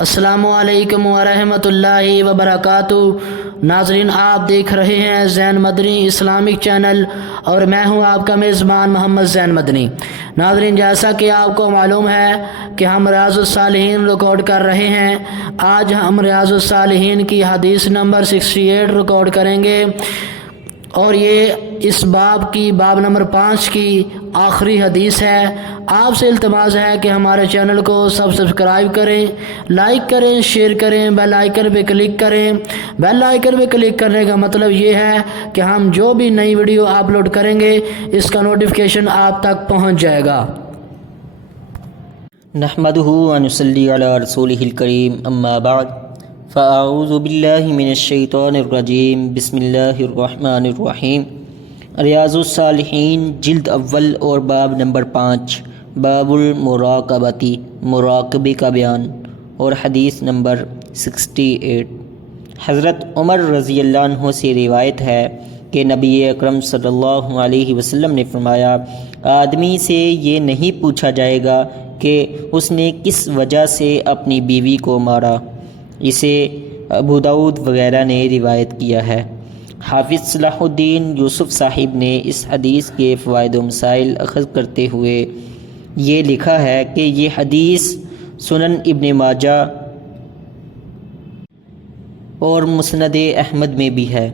السلام علیکم ورحمۃ اللہ وبرکاتہ۔ ناظرین، آپ دیکھ رہے ہیں زین مدنی اسلامک چینل اور میں ہوں آپ کا میزبان محمد زین مدنی۔ ناظرین، جیسا کہ آپ کو معلوم ہے کہ ہم ریاض الصالحین ریکارڈ کر رہے ہیں۔ آج ہم ریاض الصالحین کی حدیث نمبر 68 ریکارڈ کریں گے اور یہ اس باب نمبر 5 کی آخری حدیث ہے۔ آپ سے التماس ہے کہ ہمارے چینل کو سبسکرائب کریں، لائک کریں، شیئر کریں، بیل آئیکن پہ کلک کریں۔ بیل آئیکن پہ کلک کرنے کا مطلب یہ ہے کہ ہم جو بھی نئی ویڈیو اپلوڈ کریں گے اس کا نوٹیفیکیشن آپ تک پہنچ جائے گا۔ نحمدہ و نصلی علی رسولہ الکریم، اما بعد فاعوذ باللہ من الشیطان الرجیم، بسم اللہ الرحمن الرحیم۔ ریاض الصالحین جلد اول اور باب نمبر 5، باب المراقبتی، مراقبے کا بیان، اور حدیث نمبر 68۔ حضرت عمر رضی اللہ عنہ سے روایت ہے کہ نبی اکرم صلی اللہ علیہ وسلم نے فرمایا، آدمی سے یہ نہیں پوچھا جائے گا کہ اس نے کس وجہ سے اپنی بیوی کو مارا۔ اسے ابو داؤد وغیرہ نے روایت کیا ہے۔ حافظ صلاح الدین یوسف صاحب نے اس حدیث کے فوائد و مسائل اخذ کرتے ہوئے یہ لکھا ہے کہ یہ حدیث سنن ابن ماجہ اور مسند احمد میں بھی ہے،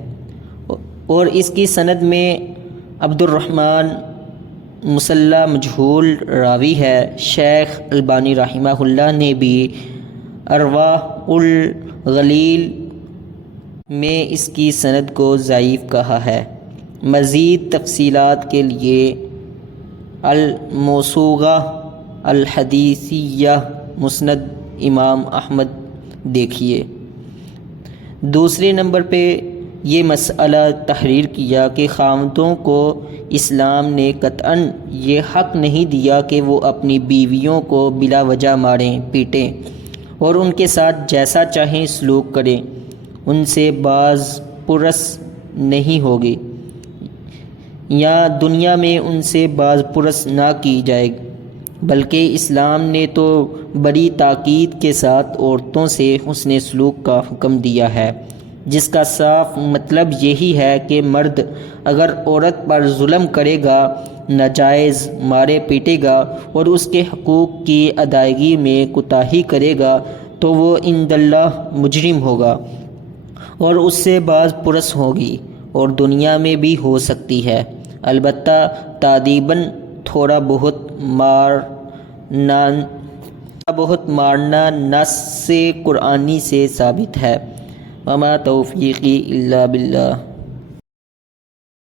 اور اس کی سند میں عبد الرحمن مصلی مجہول راوی ہے۔ شیخ البانی رحمہ اللہ نے بھی ارواح الغلیل میں اس کی سند کو ضعیف کہا ہے۔ مزید تفصیلات کے لیے الموسوغہ الحدیثیہ مسند امام احمد دیکھیے۔ دوسرے نمبر پہ یہ مسئلہ تحریر کیا کہ خاوندوں کو اسلام نے قطعاً یہ حق نہیں دیا کہ وہ اپنی بیویوں کو بلا وجہ ماریں، پیٹیں اور ان کے ساتھ جیسا چاہیں سلوک کریں۔ ان سے باز پرس نہیں ہوگی یا دنیا میں ان سے باز پرس نہ کی جائے، بلکہ اسلام نے تو بڑی تاکید کے ساتھ عورتوں سے حسن سلوک کا حکم دیا ہے، جس کا صاف مطلب یہی ہے کہ مرد اگر عورت پر ظلم کرے گا، ناجائز مارے پیٹے گا اور اس کے حقوق کی ادائیگی میں کوتاہی کرے گا تو وہ عند اللہ مجرم ہوگا اور اس سے باز پرس ہوگی، اور دنیا میں بھی ہو سکتی ہے، البتہ تادیباً تھوڑا بہت مارنا نص قرآنی سے ثابت ہے۔ وما توفیقی الا باللہ۔